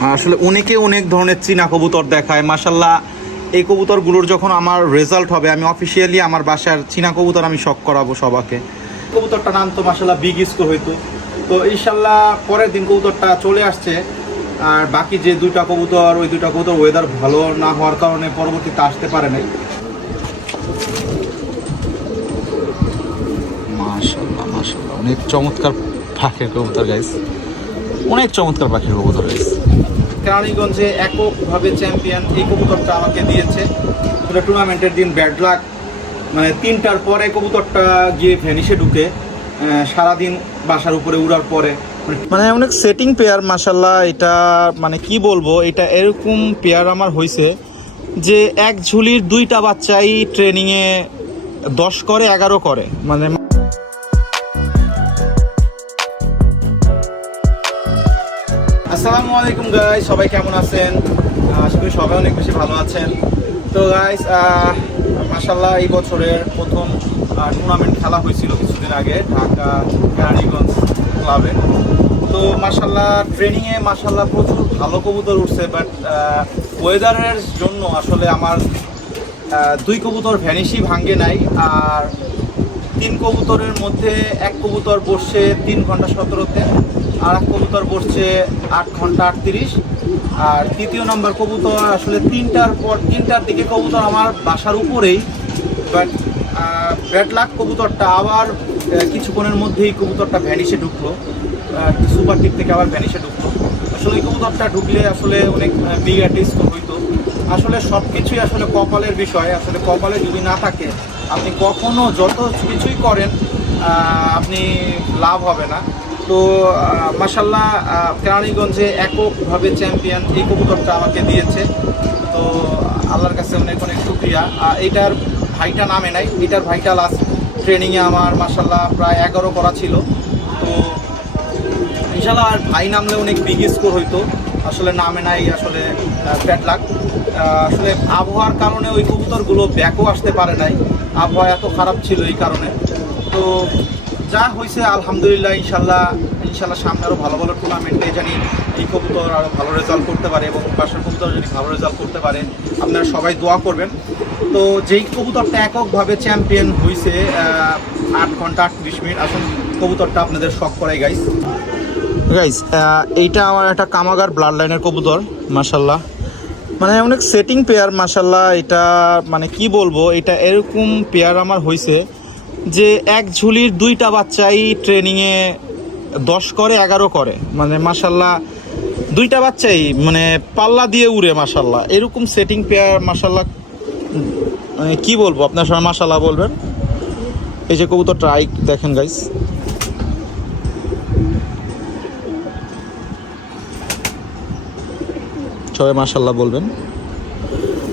আসলে অনেকে অনেক ধরনের চীনা কবুতর দেখায়, মাশাল্লাহ এই কবুতরগুলোর যখন আমার রেজাল্ট হবে আমি অফিসিয়ালি আমার বাসার চীনা কবুতর আমি শখ করাবো সবাকে। কবুতরটা নাম তো মাশাল্লাহ বিগ স্কোর হইতো, তো ইনশাল্লাহ পরের দিন কবুতরটা চলে আসছে। আর বাকি যে দুইটা কবুতর, ওই দুইটা কবুতর ওয়েদার ভালো না হওয়ার কারণে পরবর্তীতে আসতে পারে নাই। মাশাল্লাহ মাশাল্লাহ অনেক চমৎকার পাখির কবুতর গাইস, অনেক চমৎকার পাখির কবুতর গাইস। কেরানীগঞ্জে এককভাবে চ্যাম্পিয়ন এই কবুতরটা আমাকে দিয়েছে। টুর্নামেন্টের দিন ব্যাড লাক, মানে 3টার পরে কবুতরটা গিয়ে ভ্যানিশে ঢুকে সারাদিন বাসার উপরে উড়ার পরে, মানে অনেক সেটিং পেয়ার মাশাল্লাহ। এটা মানে কি বলবো, এটা এরকম পেয়ার আমার হয়েছে যে এক ঝুলির 2টা বাচ্চাই ট্রেনিংয়ে 10 করে 11 করে। মানে আসসালামু আলাইকুম গাইস, সবাই কেমন আছেন? আশা করি সবাই অনেক বেশি ভালো আছেন। তো গাইস মাশাল্লাহ এই বছরের প্রথম টুর্নামেন্ট খেলা হয়েছিল কিছুদিন আগে ঢাকা কেরানীগঞ্জ ক্লাবে। তো মাশাল্লাহ ট্রেনিংয়ে মাশাল্লাহ প্রচুর ভালো কবুতর উঠছে, বাট ওয়েদারের জন্য আসলে আমার 2 কবুতর ভ্যানিশই ভাঙ্গে নাই। আর 3 কবুতরের মধ্যে এক কবুতর বসছে 3 ঘন্টা 17-তে, আর এক কবুতর বসছে 8 ঘন্টা 38। আর তৃতীয় নম্বর কবুতর আসলে 3টার দিকে কবুতর আমার বাসার উপরেই, বাট ব্যাড লাক কবুতরটা আবার কিছুক্ষণের মধ্যেই কবুতরটা ভ্যানিশে ঢুকলো, সুপার টিপ থেকে আবার ভ্যানিশে ঢুকলো। আসলে এই কবুতরটা ঢুকলে আসলে অনেক বিগ অ্যাটিস্ট হইতো। আসলে সব কিছুই আসলে কপালের বিষয়, আসলে কপালে যদি না থাকে আপনি কখনো যত কিছুই করেন আপনি লাভ হবে না। তো মাশাল্লাহ কেরানীগঞ্জে এককভাবে চ্যাম্পিয়ন এই কবুতরটা আমাকে দিয়েছে, তো আল্লাহর কাছে অনেক অনেক শুকরিয়া। এইটার ভাইটা নামে নাই, এটার ভাইটা লাস্ট ট্রেনিংয়ে আমার মাশাল্লাহ প্রায় 11 করা ছিল। তো ইনশাল্লাহ আর ভাই নামলে অনেক বিগ স্কোর হইতো, আসলে নামে নাই, আসলে ব্যাড লাক। আসলে আবহাওয়ার কারণে ওই কবুতরগুলো ব্যাকও আসতে পারে নাই, আবহাওয়া এত খারাপ ছিল এই কারণে। তো যা হয়েছে আলহামদুলিল্লাহ, ইনশাল্লাহ সামনে আরও ভালো ভালো টুর্নামেন্টে জানি এই কবুতর আরও ভালো রেজাল্ট করতে পারে এবং বাসার কবুতর যদি ভালো রেজাল্ট করতে পারে আপনারা সবাই দোয়া করবেন। তো যেই কবুতরটা এককভাবে চ্যাম্পিয়ন হয়েছে 8 ঘন্টা 38 মিনিট, আসুন কবুতরটা আপনাদের শখ করাই গাইস। এইটা আমার একটা কামাগার ব্লাড লাইনের কবুতর মাশাল্লাহ, মানে অনেক সেটিং পেয়ার মাশাল্লাহ। এটা মানে কি বলবো, এটা এরকম পেয়ার আমার হয়েছে যে এক ঝুলির 2টা বাচ্চাই ট্রেনিংয়ে 10 করে 11 করে। মানে মাশাল্লাহ 2টা বাচ্চাই মানে পাল্লা দিয়ে উড়ে মাশাল্লাহ, এরকম সেটিং পেয়ার মাশাল্লাহ। কি বলবো, আপনার সবাই মাশাল্লাহ বলবেন। এই যে কবুতরটা আই দেখেন গাইস, সবাই মাশাল্লাহ বলবেন।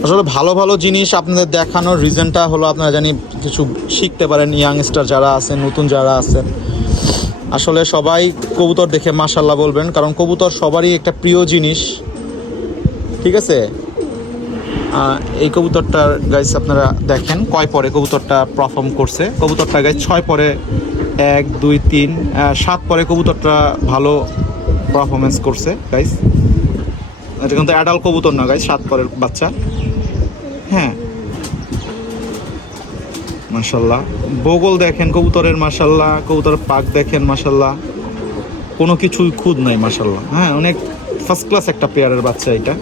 আসলে ভালো ভালো জিনিস আপনাদের দেখানোর রিজনটা হলো আপনারা জানি কিছু শিখতে পারেন, ইয়াংস্টার যারা আছেন, নতুন যারা আছেন। আসলে সবাই কবুতর দেখে মাশাল্লাহ বলবেন, কারণ কবুতর সবারই একটা প্রিয় জিনিস, ঠিক আছে। এই কবুতরটার গাইস আপনারা দেখেন কয় পরে কবুতরটা পারফর্ম করছে। কবুতরটা গাইস 6 পরে 1 2 3 7 পরে কবুতরটা ভালো পারফরমেন্স করছে গাইস। এটা কিন্তু অ্যাডাল্ট কবুতর না গাইস, 7 পরের বাচ্চা। হ্যাঁ মাশাল্লাহ বগল দেখেন কবুতরের মাশাল্লাহ, কবুতরের পাক দেখেন মাশাল্লাহ, কোনো কিছুই খুদ নাই মাশাল্লাহ। হ্যাঁ অনেক ফার্স্ট ক্লাস একটা পেয়ারের বাচ্চা এটা।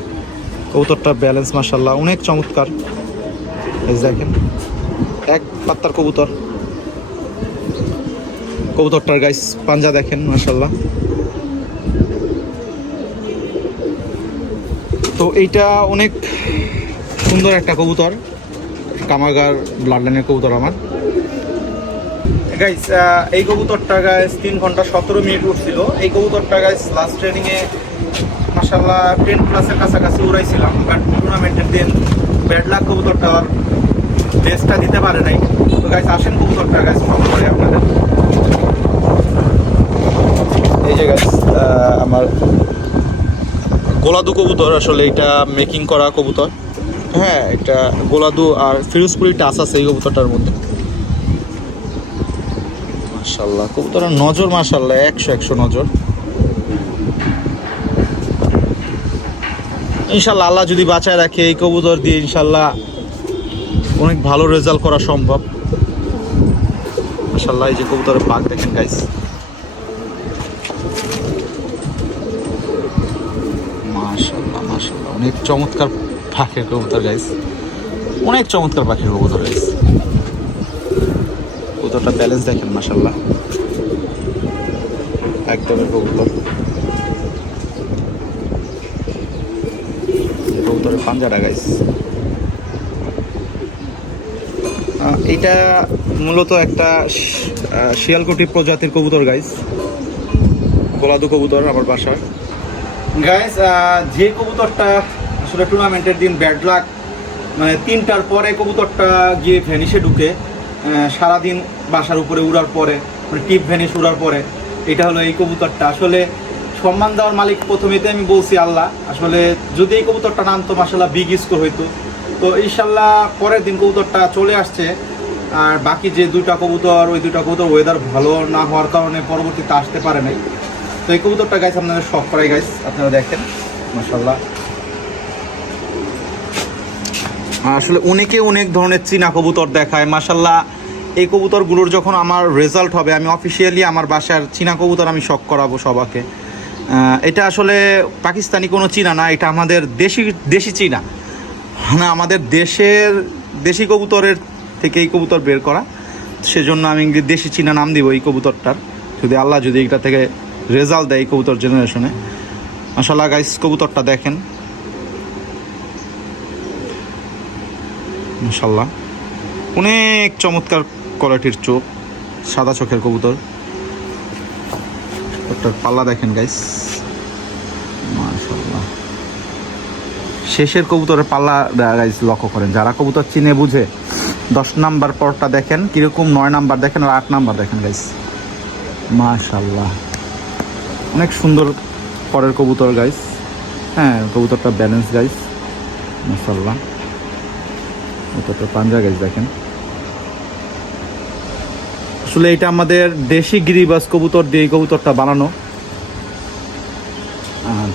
কবুতরটা ব্যালেন্স মাশাল্লাহ অনেক চমৎকার, দেখেন এক পাত্তার কবুতর। কবুতরটার গাইস পাঞ্জা দেখেন মাশাল্লাহ। তো এইটা অনেক সুন্দর একটা কবুতর, কামাগার ব্লাড লাইনের কবুতর আমার গাইস। এই কবুতরটা গাইস 3 ঘন্টা 17 মিনিট উঠছিল। এই কবুতরটা গাইস লাস্ট ট্রেনিংয়ে মাশাল্লাহ 10+ কাছাকাছি উড়াইছিলাম, বাট টুর্নামেন্টের দিন ব্যাড লাক কবুতরটা বেস্টটা দিতে পারে নাই। তো গাইস আসেন কবুতরটা গাইস ফলো করে আপনাদের। এই যে গাইস আমার গোলাদু কবুতর, আসলে এটা মেকিং করা কবুতর। হ্যাঁ এটা গোলাদু আর ফিরোজপুরি টাচ আছে এই কবুতরটার মধ্যে মাশাল্লাহ। কবুতরের নজর মাশাল্লাহ 100 নজর। ইনশাল্লাহ আল্লাহ যদি বাঁচায় রাখে এই কবুতর দিয়ে ইনশাল্লাহ অনেক ভালো রেজাল্ট করা সম্ভব। মাশাআল্লাহ এই যে কবুতরের পাক দেখেন গাইস, মাশাআল্লাহ মাশাআল্লাহ অনেক চমৎকার পাখির কবুতর গাইস, অনেক চমৎকার পাখির কবুতর গাইস। কবুতরটা ব্যালেন্স দেখেন মাশাআল্লাহ, একদমের কবুতর। কবুতরের পাঞ্জাটা গাইস, এটা মূলত একটা শিয়ালকুটি প্রজাতির কবুতর গাইস, গোলাদু কবুতর আমার বাসায় গাইস। যে কবুতরটা আসলে টুর্নামেন্টের দিন ব্যাড লাক, মানে 3টার পরে কবুতরটা গিয়ে ভ্যানিশে ঢুকে, সারাদিন বাসার উপরে উড়ার পরে, মানে টিপ ভ্যানিশ উড়ার পরে, এটা হলো এই কবুতরটা। আসলে সম্মান দেওয়ার মালিক প্রথমেতে আমি বলছি আল্লাহ। আসলে যদি এই কবুতরটা নামতো মাশাআল্লাহ বিগ স্কোর হইতো। তো ইনশাল্লাহ পরের দিন কবুতরটা চলে আসছে। আর বাকি যে ওই দুইটা কবুতর ওয়েদার ভালো না হওয়ার কারণে পরবর্তীতে আসতে পারে নাই। তো এই কবুতরটা গাইস আপনাদের শখ করাই গাইস, আপনারা দেখেন মাশাআল্লাহ। আসলে অনেকে অনেক ধরনের চীনা কবুতর দেখায় মাশাআল্লাহ। এই কবুতরগুলোর যখন আমার রেজাল্ট হবে, আমি অফিসিয়ালি আমার বাসার চীনা কবুতর আমি শখ করাবো সবাকে। এটা আসলে পাকিস্তানি কোনো চীনা না, এটা আমাদের দেশি চীনা, মানে আমাদের দেশি কবুতরের থেকে এই কবুতর বের করা। সেজন্য আমি দেশি চীনা নাম দিব এই কবুতরটার, যদি আল্লাহ যদি এটা থেকে রেজাল্ট দেয় এই কবুতর জেনারেশনে। মাশাআল্লাহ গাইস কবুতরটা দেখেন মাশাআল্লাহ, অনেক চমৎকার কোয়ালিটির চোখ, সাদা চোখের কবুতর। কবুতরটার পাল্লা দেখেন গাইস মাশাআল্লাহ। শেষের কবুতরের পাল্লা গাইস লক্ষ্য করেন, যারা কবুতর চিনে বুঝে 10 নাম্বার পরটা দেখেন কীরকম, 9 নাম্বার দেখেন আর 8 নাম্বার দেখেন গাইস মাশাআল্লাহ। অনেক সুন্দর পরের কবুতর গাইস। হ্যাঁ কবুতরটা ব্যালেন্স গাইস মাশাআল্লাহ। কবুতরটা পাঞ্জা গাইস দেখেন। আসলে এটা আমাদের দেশি গিরিবাজ কবুতর দিয়ে এই কবুতরটা বানানো।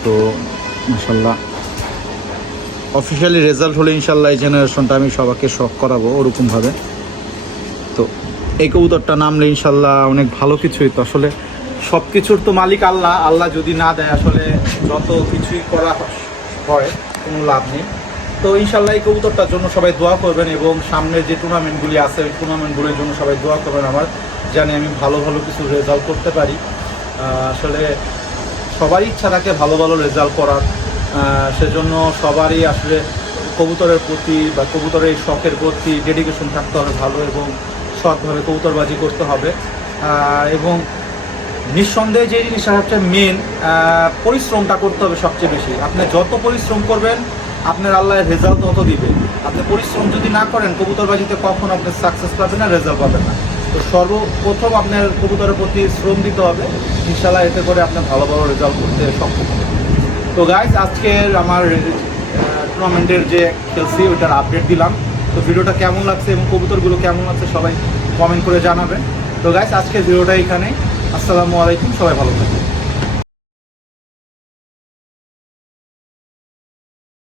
তো মাশাআল্লাহ অফিসিয়ালি রেজাল্ট হলে ইনশাল্লাহ এই জেনারেশনটা আমি সবাইকে শখ করাবো ওরকমভাবে। তো এই কবুতরটা নামলে ইনশাল্লাহ অনেক ভালো কিছুই। তো আসলে সব কিছুর তো মালিক আল্লাহ, আল্লাহ যদি না দেয় আসলে যত কিছুই করা হয় কোনো লাভ নেই। তো ইনশাল্লাহ এই কবুতরটার জন্য সবাই দোয়া করবেন, এবং সামনের যে টুর্নামেন্টগুলি আছে ওই টুর্নামেন্টগুলির জন্য সবাই দোয়া করবেন আমার, জানি আমি ভালো ভালো কিছু রেজাল্ট করতে পারি। আসলে সবারই ইচ্ছা থাকে ভালো ভালো রেজাল্ট করার, সেজন্য সবারই আসলে কবুতরের প্রতি বা কবুতরের এই শখের প্রতি ডেডিকেশন থাকতে হবে ভালো, এবং সৎভাবে কবুতরবাজি করতে হবে। এবং নিঃসন্দেহে যে জিনিসটা হচ্ছে মেন, পরিশ্রমটা করতে হবে সবচেয়ে বেশি। আপনি যত পরিশ্রম করবেন আপনার আল্লাহর রেজাল্ট তত দিবে। আপনি পরিশ্রম যদি না করেন কবুতরবাজিতে কখনো আপনি সাকসেস পাবেন না, রেজাল্ট পাবেন না। তো সর্বপ্রথম আপনার কবুতরের প্রতি শ্রম দিতে হবে, ইনশাল্লাহ এতে করে আপনি ভালো ভালো রেজাল্ট করতে সক্ষম হবেন। তো গাইস আজকের আমার টুর্নামেন্টের যে খেলছি ওইটার আপডেট দিলাম। তো ভিডিওটা কেমন লাগছে এবং কবুতরগুলো কেমন লাগছে সবাই কমেন্ট করে জানাবেন। তো গাইস আজকের ভিডিওটা এখানেই। আসসালামু আলাইকুম, সবাই ভালো থাকবেন।